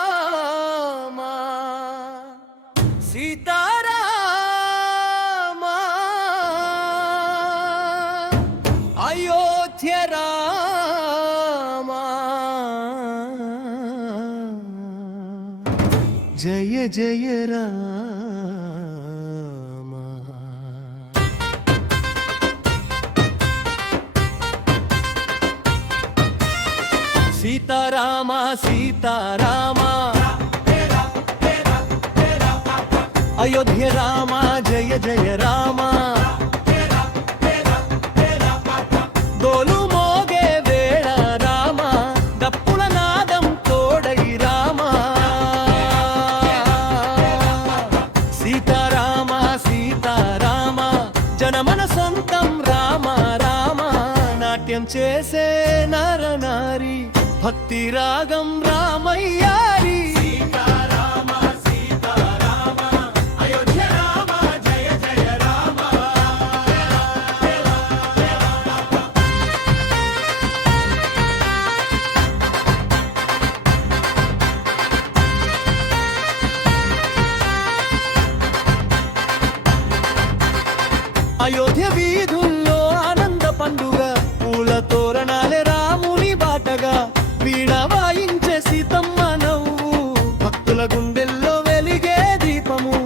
సీతారామా సీతారామా అయోధ్య రామా జయ జయ రామా. సీతారామ సీతారామ అయోధ్య రామ జయ జయ రామ. దోలు మోగే వేళ రామ దప్పుల నాదం తోడై రామ. సీతారామ సీతారామ జనమన సొంతం రామ రామ. నాట్యం చేసే నర నారి భక్తి రాగం రామయ్యారి. సీతారామ సీతారామ అయోధ్య రామ జయ జయ రామ. అయోధ్య వీధుల్లో ఆనంద పండుగ పూల తోరణాలే రాముని బాటగా. వీణ వాయించే సీతమ్మ నవ్వు భక్తుల గుండెల్లో వెలిగే దీపము.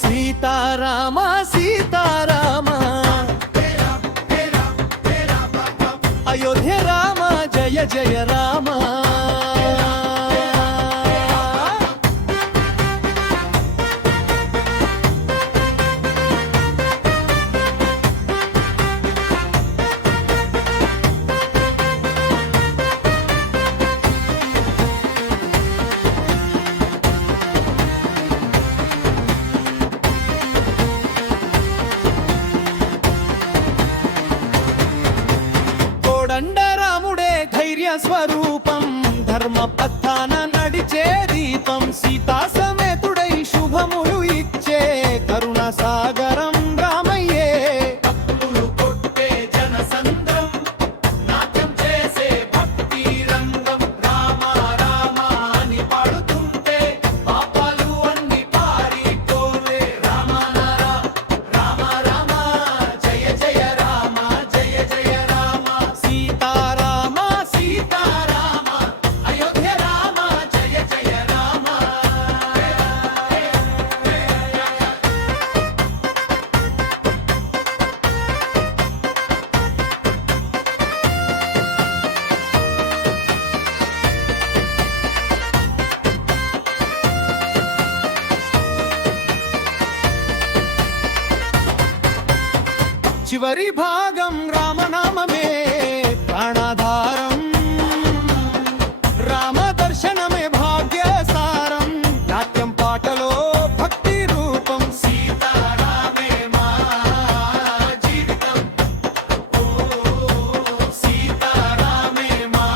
సీతారామ సీతారామ అయోధ్య రామ జయ జయ రామ. కోదండరాముడే ధైర్య స్వరూపం ధర్మ పథాన నడిచే దీపం. సీతా సమేతుడై శుభములు ఇచ్చే కరుణ సాగరం రామయ్యే. భక్తులు కొట్టే జనసంద్రం నాట్యం చేసే భక్తి రంగం. రామ రామ అని పాడుతుంటే పాపాలు అన్ని పారిపోలే. రామ రామ రామ జయ జయ రామ జయ జయ రామ. సీతారామ సీతారామ అయోధ్య రామ జయ జయ రామ. చివరి భాగం రామనామమే ప్రాణాధారం. రామ దర్శనమే భాగ్యసారం. నాట్యం పాటలో భక్తి రూపం. సీతారామే మా జీవితం. ఓ సీతారామే మా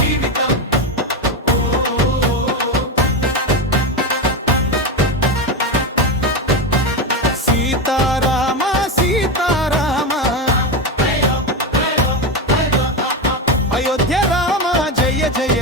జీవితం. సీతారామ సీతారామ అయోధ్య రామ జయ జయ